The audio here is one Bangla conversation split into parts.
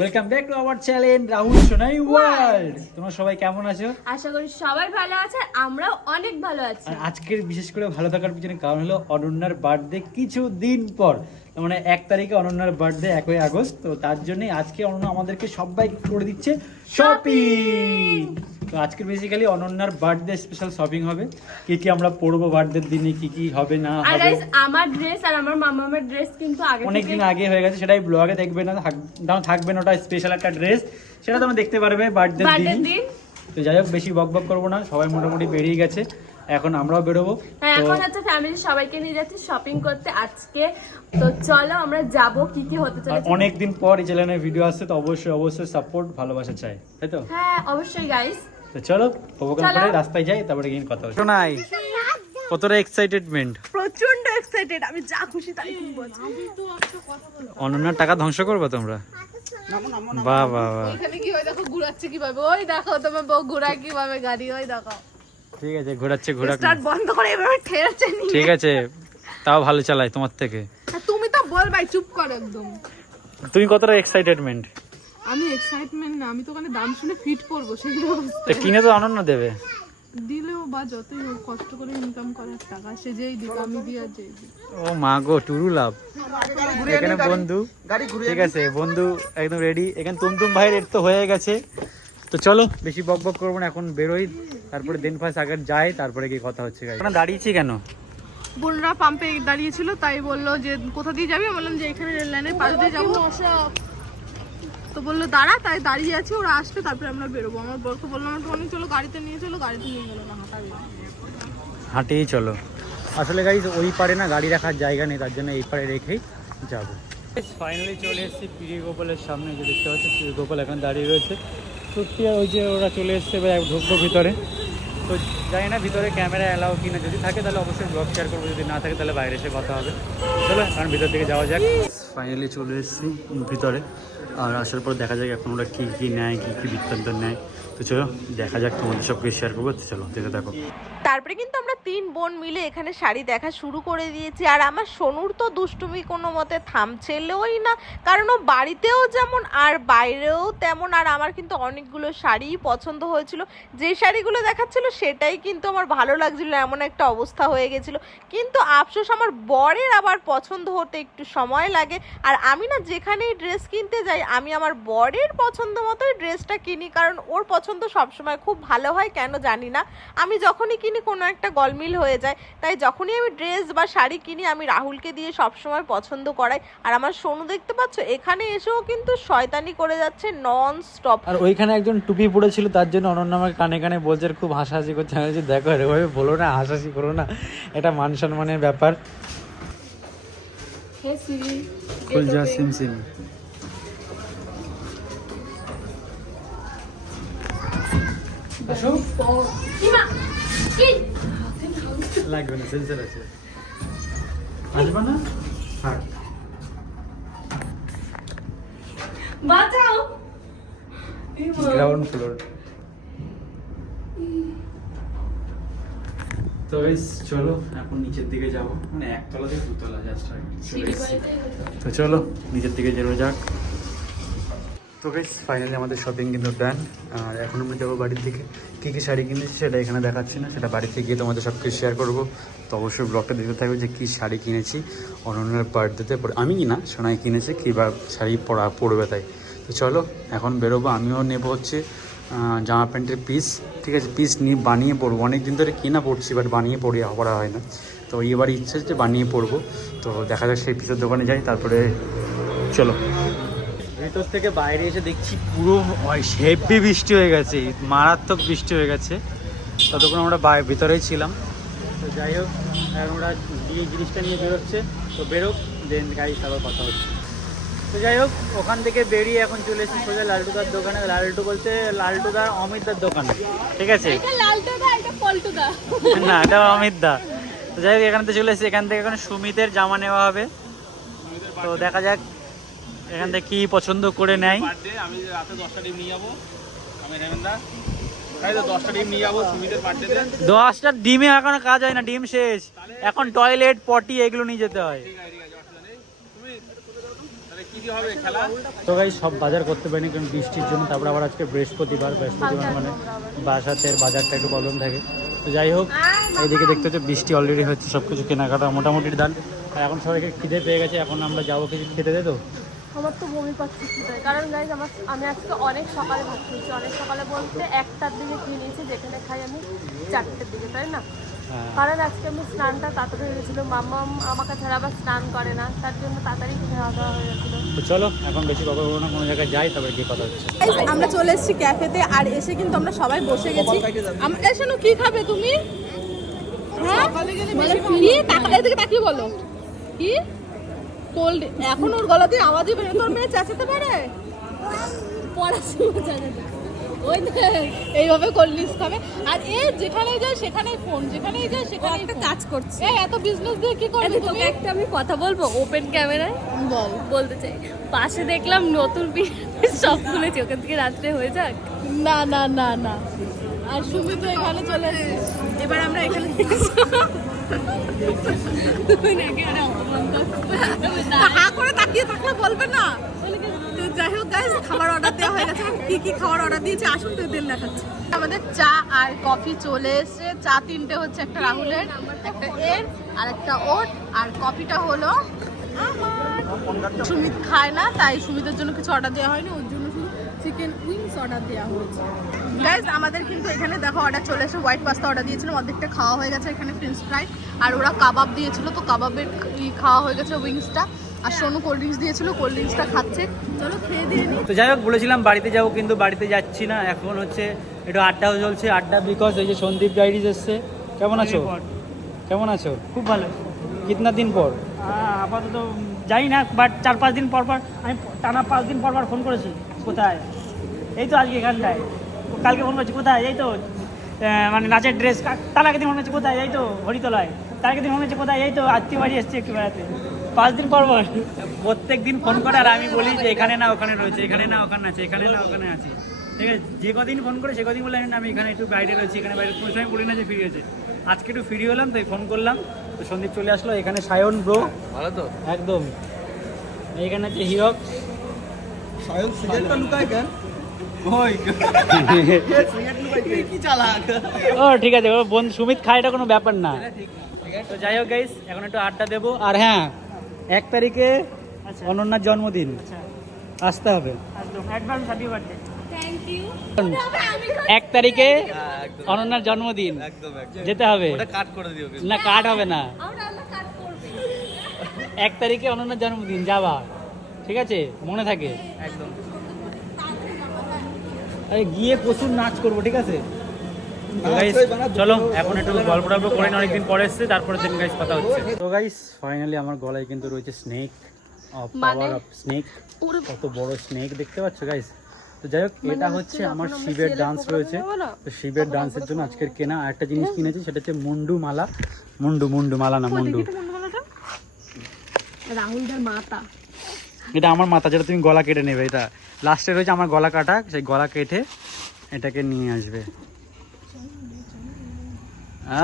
Welcome back to our channel Rahul Sonai world. তোমরা সবাই কেমন আছো? আশা করি সবাই ভালো আছে, আমরাও অনেক ভালো আছি। আর আজকের বিশেষ করে ভালো থাকার পিছনে কারণ হলো অনন্যার বার্থডে কিছু দিন পর, মানে 1 তারিখে অনন্যার বার্থডে 1 আগস্ট। তো তার জন্যই আজকে অনন্যা আমাদেরকে সবাই করে দিচ্ছে শপিং। তো আজকে বেসিক্যালি অনন্যার বার্থডে স্পেশাল শপিং হবে। কি কি আমরা পরবো বার্থডের দিনে, কি কি হবে না আর হবে। গাইস আমার ড্রেস আর আমার মামার ড্রেস কিন্তু অনেকদিন আগে হয়ে গেছে, সেটাই ব্লগে দেখবে না, থাকবে না, ওটা স্পেশাল একটা ড্রেস, সেটা তোমরা দেখতে পারবে বার্থডের দিন। তো যাই হোক, বেশি বকবক করবো না, সবাই মোটামুটি বেরিয়ে গেছে, এখন আমরাও বেরোবো। হ্যাঁ, এখন হচ্ছে ফ্যামিলি সবাইকে নিয়ে যাচ্ছি শপিং করতে আজকে। তো চলো আমরা যাব, কি কি হতে চলেছে। অনেকদিন পর এই চ্যানেলে ভিডিও আসছে, তো অবশ্যই সাপোর্ট ভালোবাসা চাই, তাই তো? হ্যাঁ অবশ্যই গাইস। তো চলো প্রোগ্রাম করে রাস্তায় যাই, তারপরে গিয়ে কথা হবে। শোনাই কতটা এক্সাইটেডমেন্ট, প্রচন্ড এক্সাইটেড, আমি যা খুশি তাই কিনবো। অনন্যার টাকা ধ্বংস করবে তোমরা? বাহ বাহ বাহ, এখানে কি ওই দেখো ঘুরাচ্ছে কিভাবে, ওই দেখো তোমার বউ ঘুরায় কিভাবে গাড়ি, ওই দেখো। ঠিক আছে, ঘোরাচ্ছে ঘোরাক, স্টার্ট বন্ধ করে এভাবে ঠেলছে নি। ঠিক আছে, তাও ভালো চালায় তোমার থেকে। তুমি তো বল ভাই, চুপ কর একদম। তুমি কতটা এক্সাইটেডমেন্ট? আমি এক্সাইটমেন্ট না, আমি তো ওখানে দাম শুনে ফিট করবো সেই অবস্থা। তো কিনে তো অনন্য দেবে, দিলেও বা যতই হোক কষ্ট করে ইনকাম করার টাকা, সে যেই দিক আমি দিয়ে যেই দিক। ও মা গো, টুরু লাভ। এখানে বন্ধু, ঠিক আছে বন্ধু একদম রেডি। এখানে তুমতুম ভাইয়ের এর তো হয়ে গেছে। তো চলো বেশি বকবক করবো না, এখন বেরোই, তারপরে দিন ফার্স্ট আগে যাই, তারপরে কি কথা হচ্ছে। দাঁড়িয়েছি কেন? বোনরা পাম্পে দাঁড়িয়েছিল, তাই বললো যে কোথা দিয়ে যাবি, আমি বললাম যে এখানে রেল লাইনের পাশ দিয়ে যাবো। তো বললো দাঁড়া, তাই দাঁড়িয়ে আছি, ওরা আসবে তারপরে আমরা বেরোবো। আমার বরকে বললাম একটু চলো গাড়িতে নিয়ে চলো, গাড়িতে নিয়ে গেলো না, হাঁটেই চলো। আসলে গাড়ি ওই পারে না গাড়ি রাখার জায়গা নেই, তার জন্য এই পারে রেখেই যাবো। ফাইনালি চলে এসেছি পিড়ি গোপালের সামনে, যে দেখতে পাচ্ছি পিড়ি গোপাল এখন দাঁড়িয়ে রয়েছে। সত্যি আর ওই যে ওরা চলে এসছে, এবার ঢুকবো ভিতরে। তো জানি না ভিতরে ক্যামেরা অ্যালাউ কিনা, যদি থাকে তাহলে অবশ্যই ব্লগ শেয়ার করবো, যদি না থাকে তাহলে বাইরে এসে কথা হবে। চলো কারণ ভিতর থেকে যাওয়া যাক। ফাইনালি চলে এসেছি ভিতরে, আর আসার পর দেখা যাক এখন ওরা কী কী নেয়, কী কী বৃত্তান্ত নেয়। তো চলো দেখা যাক, তোমাদের সব কিছু শেয়ার করবো। চলো যেতে দেখো। তারপরে কিন্তু আমরা 3 বোন মিলে এখানে শাড়ি দেখা শুরু করে দিয়েছি। আর আমার সোনুর তো দুষ্টুমি কোনো মতে থামছেলই না, কারণ ও বাড়িতেও যেমন আর বাইরেও তেমন। আর আমার কিন্তু অনেকগুলো শাড়িই পছন্দ হয়েছিল, যে শাড়িগুলো দেখাচ্ছিল সেটাই কিন্তু আমার ভালো লাগছিল, এমন একটা অবস্থা হয়ে গেছিলো। কিন্তু আফসোস আমার বরের আবার পছন্দ হতে একটু সময় লাগে। আর আমি না যেখানেই ড্রেস কিনতে যাই, আমি আমার বরের পছন্দ মতোই ড্রেসটা কিনি, কারণ ওর পছন্দ সবসময় খুব ভালো হয়, কেন জানি না। আমি যখনই কিনি কোনো একটা গলমিল হয়ে যায়, তাই যখনই আমি ড্রেস বা শাড়ি কিনি আমি রাহুলকে দিয়ে সবসময় পছন্দ করাই। আর আমার সোনু দেখতে পাচ্ছ এখানে এসেও কিন্তু শয়তানি করে যাচ্ছে নন স্টপ। আর ওইখানে একজন টুপি পড়েছিল, তার জন্য অনন্য আমাকে কানে কানে বলছে, খুব হাসাহাসি করছে। আমি বলছি দেখো এভাবে বলো না, হাসাহাসি করো না, এটা মান সম্মানের ব্যাপার। খুল যা সিম সিম। লাগবে না, সেন্সার আছে, আসবে না, থাক। বাঁচাও, গ্রাউন্ড ফ্লোর। তো গাইস চলো এখন নিচের দিকে যাব, মানে একতলা থেকে দুতলা জাস্ট। তো চলো নিচের দিকে যাওয়া যাক। তো গাইস ফাইনালি আমাদের শপিং কিন্তু ডান। আর এখন আমরা যাবো বাড়ির দিকে। কী কী শাড়ি কিনেছি সেটা এখানে দেখাচ্ছি না, সেটা বাড়িতে গিয়ে তোমাদের সব কিছু শেয়ার করবো। তো অবশ্যই ব্লগটা দেখতে থাকবে যে কী শাড়ি কিনেছি অনন্যার বার্থডেতে। আমি না, সোনাই কিনেছে কী বা শাড়ি পরবে তাই। তো চলো এখন বেরোবো। আমিও নেবো হচ্ছে জামা প্যান্টের পিস, ঠিক আছে, পিস নিয়ে বানিয়ে পরবো। অনেক দিন ধরে কিনা পড়ছি, বাট বানিয়ে পরা হয় না। তো এবার ইচ্ছে যে বানিয়ে পরবো। তো দেখা যাক সেই পিসের দোকানে যাই, তারপরে চলো। ভিতর থেকে বাইরে এসে দেখছি পুরো হেভি বৃষ্টি হয়ে গেছে, মারাত্মক বৃষ্টি হয়ে গেছে। ততক্ষণ আমরা ভিতরেই ছিলাম। তো যাই হোক এখন ওরা এই জিনিসটা নিয়ে বেরোচ্ছে, তো বেরোক দেন গাড়ি আবার কথা হচ্ছে। তো যাই হোক ওখান থেকে বেরিয়ে এখন চলে এসেছি সোজা লালটুদার দোকানে। লালটু বলতে লালটুদার অমিতদার দোকানে, ঠিক আছে, না এটা অমিতদা। তো যাই হোক এখান থেকে চলে এসেছি, এখান থেকে এখন সুমিতের জামা নেওয়া হবে। তো দেখা যাক এখান থেকে কি পছন্দ করে নেয়। আমি রাতে 10টা ডিম নিয়ে যাবো, আমি হেমেন্দা তাই তো 10টা ডিম নিয়ে যাবো সুমিতের বার্থডেতে। 10টা ডিমে এখনো কাজ হয় না, ডিম শেষ, এখন টয়লেট পটি এগুলো নিয়ে যেতে হয়। ঠিক আছে অসুবিধা নেই। সুমিত তাহলে কি কি হবে খেলা? তো গাই সব বাজার করতে পারিনি কারণ বৃষ্টির জন্য, তারপর আবার আজকে বৃহস্পতিবার মানে বাসাতের বাজারটা একটু প্রবলেম থাকে। তো যাই হোক, এইদিকে দেখতে হচ্ছে বৃষ্টি অলরেডি হচ্ছে, সব কিছু কেনাকাটা মোটামুটি দান। আর এখন সবাইকে খিদে পেয়ে গেছে, এখন আমরা যাবো কিছু খেতে দে। তো আমার তো বমি পাচ্ছে খিদে, কারণ গাইজ আমি আজকে অনেক সকালে ভাত খেয়েছি। অনেক সকালে বলতে 1টার দিকে খেয়ে নিয়েছি, যেখানে খাই আমি 4টের দিকে, তাই না? কারণ আজকে আমি স্নানটা তাড়াতাড়ি হয়ে গেছিলো, মাম্মা আমাকে ছাড়া আবার স্নান করে না, তার জন্য তাড়াতাড়ি খাওয়া দাওয়া হয়ে গেছিলো। তো চলো এখন বেশি কথা বলবো না, কোনো জায়গায় যাই তারপরে গিয়ে কথা হচ্ছে। আমরা চলে এসেছি ক্যাফেতে, আর এসে কিন্তু আমরা সবাই বসে গেছি। এসে কি খাবে তুমি? হ্যাঁ কি এদিকে তাকিয়ে বলো কি কোল্ড? এখন ওর গলা দিয়ে আওয়াজই বেরোয়, তোর মেয়ে চেঁচাতে পারে? পড়াশোনা জানে ওই এইভাবে কোল্ড ড্রিঙ্কস খাবে, আর এ যেখানেই যায় সেখানেই ফোন, যেখানেই যায় সেখানে একটা কাজ করছে। এত বিজনেস দিয়ে কি করবে তুমি? একটা আমি কথা বলবো ওপেন ক্যামেরায়, বলতে চাই, পাশে দেখলাম নতুন সব খুলেছে, ওখান থেকে রাত্রে হয়ে যাক। না না না না, আর সুমি তো এখানে চলে এসেছে, এবার আমরা এখানে হা করে তাকিয়ে থাকলে বলবে না। তো যাই হোক গাইস, খাবার অর্ডার দেওয়া হয়ে গেছে। কি কি খাবার অর্ডার দিয়েছে আসুন তো দিন দেখাচ্ছি। আমাদের চা আর কফি চলে এসেছে। চা 3টে হচ্ছে, একটা রাহুলের, একটা এর, আর একটা ওট, আর কফিটা হলো আমার। সুমিত খায় না, তাই সুমিতের জন্য কিছু অর্ডার দেওয়া হয়নি, ওর জন্য শুধু চিকেন উইংস অর্ডার দেওয়া হয়েছে। গাইস আমাদের কিন্তু এখানে দেখো অর্ডার চলে এসে, হোয়াইট পাস্তা অর্ডার দিয়েছিলাম, অর্ধেকটা খাওয়া হয়ে গেছে। এখানে ফ্রেঞ্চ ফ্রাই, আর ওরা কাবাব দিয়েছিল, তো কাবাবের খাওয়া হয়ে গেছে উইংসটা, আর সোনু কোল্ড ড্রিঙ্কস দিয়েছিল, কোল্ড ড্রিঙ্কসটা খাচ্ছে। চলো খেয়ে দিয়ে নিই। তো যাই হোক, বলেছিলাম বাড়িতে যাবো, কিন্তু বাড়িতে যাচ্ছি না। এখন হচ্ছে একটু আড্ডাও চলছে, আড্ডা বিকজ এই যে সন্দীপ ডায়েরিজ এসছে। কেমন আছো? কেমন আছো? খুব ভালো। কিতনা দিন পর? আপাতত যাই না, বাট 4-5 দিন পর পর আমি টানা 5 দিন পর পর ফোন করেছি। কোথায়? এই তো আজকে এখানটায়। কালকে ফোন করছি, কোথায়? এই তো মানে নাচের ড্রেস। তার আগের দিন মনে হচ্ছে কোথায়? এই তো হরিতলায়। তার আগের দিন মনে হচ্ছে কোথায়? এই তো আত্মীয় বাড়ি এসছে একটু বেড়াতে। 5 দিন পর পর প্রত্যেক দিন ফোন করে, আর আমি বলি যে এখানে না ওখানে রয়েছে, এখানে না ওখানে আছে, এখানে না ওখানে আছে। ঠিক আছে, যে কদিন ফোন করে সে কদিন বলে আমি এখানে একটু বাইরে রয়েছি, এখানে বাইরে। কোনো সময় বলি না যে ফ্রি হয়েছে। আজকে একটু ফ্রি হলাম, তাই ফোন করলাম। তো সন্দীপ চলে আসলো। এখানে সায়ন ব্রো, ভালো তো একদম। এইখানে হচ্ছে হিরক। সায়ন সিগারেটটা লুকায় কেন? ওই সিগারেট লুকায় কি চালাক। ও ঠিক আছে, ও বোন সুমিত খায়, এটা কোনো ব্যাপার না। তো যাই হোক গাইস, এখন একটু আড্ডা দেবো। আর হ্যাঁ, 1 তারিখে অনন্যার জন্মদিন, আসতে হবে। একদম অ্যাডভান্স হ্যাপি বার্থডে। 1 তারিখে অনন্যার জন্মদিন, যেতে হবে। কাট করে দিও। না, কাট হবে না। 1 তারিখে অনন্যার জন্মদিন, যাবা, ঠিক আছে? মনে থাকে একদম। আরে গিয়ে প্রচুর নাচ করবো, ঠিক আছে? তো গাইস চলো এখন একটু গল্প টল্প করে নিই, অনেকদিন পরে এসছে, তারপরে দিন গাইস কথা হচ্ছে। তো গাইস ফাইনালি আমার গলায় কিন্তু রয়েছে স্নেক, পাওয়ার অফ স্নেক। কত বড় স্নেক দেখতে পাচ্ছ গাইস? তো যাই হোক, এটা হচ্ছে আমার শিবের ডান্স রয়েছে, তো শিবের ডান্সের জন্য আজকের কেনা। আর একটা জিনিস কিনেছি, সেটা হচ্ছে মুন্ডু মালা। মুন্ডু মালা না, মুন্ডু। রাহুলদের মাতা, এটা আমার মাথা, যেটা তুমি গলা কেটে নেবে। এটা লাস্টে রয়েছে আমার গলা কাটা, সেই গলা কেটে এটাকে নিয়ে আসবে।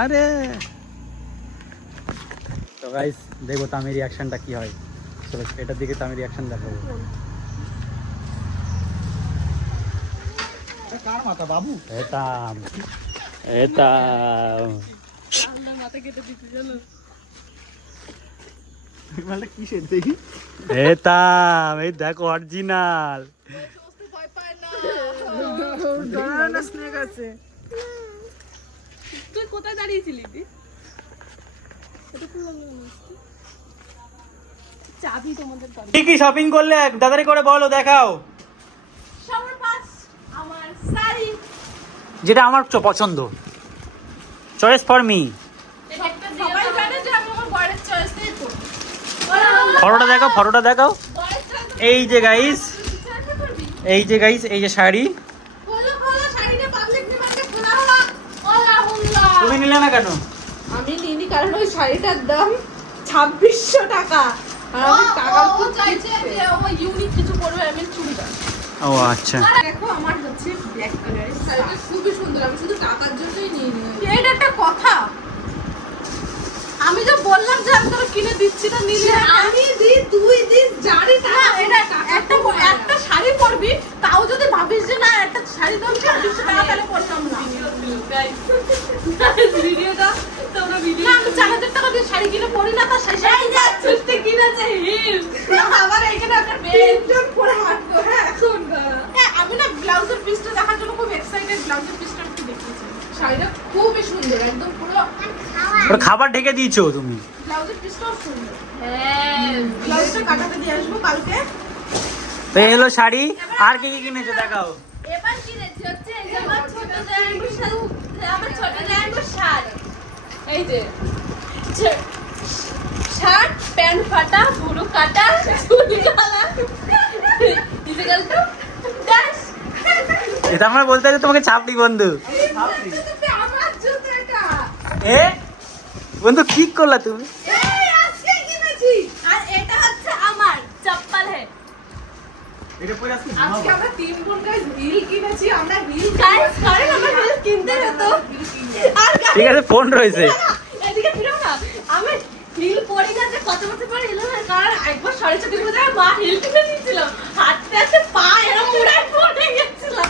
আরে তো গাইস দেখবো তামির রিয়াকশনটা কি হয়। চলো এটার দিকে তামির রিয়াকশন দেখাবো। কার মাথা বাবু? এটা মাথা কেটে দিতে জানো? মানে কি সে দেখি? এটা এই দেখো অরিজিনাল। ভয় পায় না, স্নেক আছে। তুই কোথায় দাঁড়িয়েছিলি? চাবি তোমাদের ঘরে। কি কি শপিং করলে দাদারি করে বলো, দেখাও। সবার পাশ আমার শাড়ি, যেটা আমার পছন্দ, চয়েস ফর মি। সবাই জানে যে আমি আমার বরের চয়েস দিয়ে করি। ফটোটা দেখাও, ফটোটা দেখাও। এই যে গাইস, এই যে গাইস, এই যে শাড়ি। শাড়িটা পাবলিক নিমাকে খোলা হলো। ওলা হুল্লা। তুমি নিলে না কেন? আমি নিইনি, কারণ ওই শাড়িটার দাম 2600 টাকা। আর আমি টাকা চাইছে যে ও ইউনিক কিছু পরবে, আমি চুড়িদার। ও আচ্ছা, দেখো আমার হচ্ছে ব্ল্যাক কালারের শাড়িটা খুবই সুন্দর, আমি শুধু টাকার জন্যই নিয়ে নিই। এটা একটা কথা, আমি যে বললাম যে আমি তোকে কিনে দিচ্ছি তো নিলি না। আমি দি তুই দিস জানি না এটা একটা শাড়ি পরবি তাও যদি ভাবিস যে না একটা শাড়ি দাম 40 টাকা তাহলে পরতাম না। ভিডিওটা তোমরা ভিডিও না আমি 4000 টাকা দিয়ে শাড়ি কিনে পরি না তা সেই শাড়ি ছুটতে কিনেছে হিল আবার এখানে একটা পেন্টন পরে হাঁটবো। হ্যাঁ এখন হ্যাঁ আমি না ব্লাউজের পিসটা দেখার জন্য খুব এক্সাইটেড। ব্লাউজের পিসটা একটু দেখিয়েছি, শাড়িটা খুবই সুন্দর, একদম পুরো ওর খাবার ঢেকে দিয়েছো তুমি। ব্লাউজের পিসটাও সুন্দর। হ্যাঁ ব্লাউজটা কাটাতে দিয়ে আসবো কালকে। তো এই হলো শাড়ি, আর কি কি কিনেছো দেখাও। এবার কিনেছি হচ্ছে এই যে আমার ছোট জায়গার শাড়ি, আমার ছোট জায়গার শাড়ি, এই যে শার্ট, প্যান্ট ফাটা, পুরো কাটা, চুল কালা, ডিজিটাল তো ব্যাস। এটা আমরা বলতে চাই তোমাকে ছাপড়ি বন্ধু। আমার জুতো এটা এ বন্ধু কি করলা তুমি? এই আজকে কিনেছি। আর এটা হচ্ছে আমার চপ্পল হে এটা পরে আজকে আজকে আমরা 3 বোন গাইস হিল কিনেছি। আমরা হিল গাইস কারণ আমার হিল কিনতে হতো। আর ঠিক আছে, ফোন রয়েছে। এদিকে ফিরো না, আমি হিল পরি না যে কত বছর পরে হিল হয়, কারণ একবার 4.5 বছর মা হিল কিনে দিয়েছিলাম, হাঁটতে হাঁটতে পা এরকম মুড়ায় পড়ে গেছিলাম।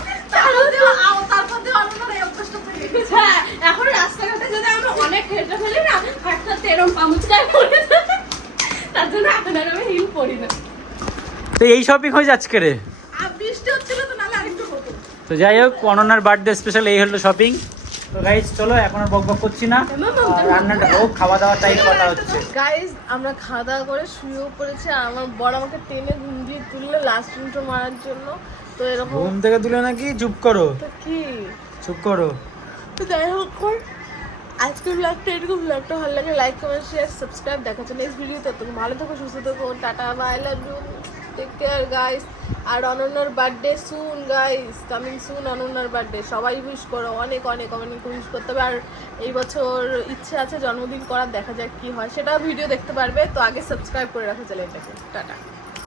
তারপর দিয়ে অন্য এই অভ্যাসটা হয়ে গেছে। হ্যাঁ এখন রাস্তাঘাটে যদি আমরা অনেক হেঁটে ফেলি না, হাঁটতে হাঁটতে এরকম পা মুচকায় পড়ে যায়। তার জন্য এখন আর আমি হিল পরি না। তো এই শপিং হয়ে যাচ্ছে রে। আর বৃষ্টি হচ্ছিল তো, নালে আরেকটু হতো। তো যাই হোক, অনন্যার বার্থডে স্পেশাল এই হলো শপিং। তো গাইস চলো, এখন আর বকবক করছি না, রান্নাটা হোক, খাওয়া দাওয়ার টাইম কথা হচ্ছে। গাইজ আমরা খাওয়া দাওয়া করে শুয়েও পড়েছি। আর আমার বড় আমাকে টেনে ঘুম দিয়ে তুললো লাস্ট ইন্ট্রো মারার জন্য। তো এরকম ঘুম থেকে তুলে নাকি? চুপ করো, তো কি, চুপ করো। তো যাই হোক আজকের ব্লগটা এটুকু। ব্লগটা ভালো লাগে লাইক কমেন্ট শেয়ার সাবস্ক্রাইব। দেখা হচ্ছে নেক্সট ভিডিওতে। তুমি ভালো থাকো, সুস্থ থাকো, tata bye, love you, take care guys. আর অনন্যার birthday soon guys, coming soon অনন্যার বার্থডে। সবাই উইশ করো, অনেক অনেক অনেক উইশ করতে হবে। আর এই বছর ইচ্ছে আছে জন্মদিন করার, দেখা যাক কি হয়, সেটা ভিডিও দেখতে পারবে। তো আগে সাবস্ক্রাইব করে রাখো চ্যানেলটাকে। টাটা।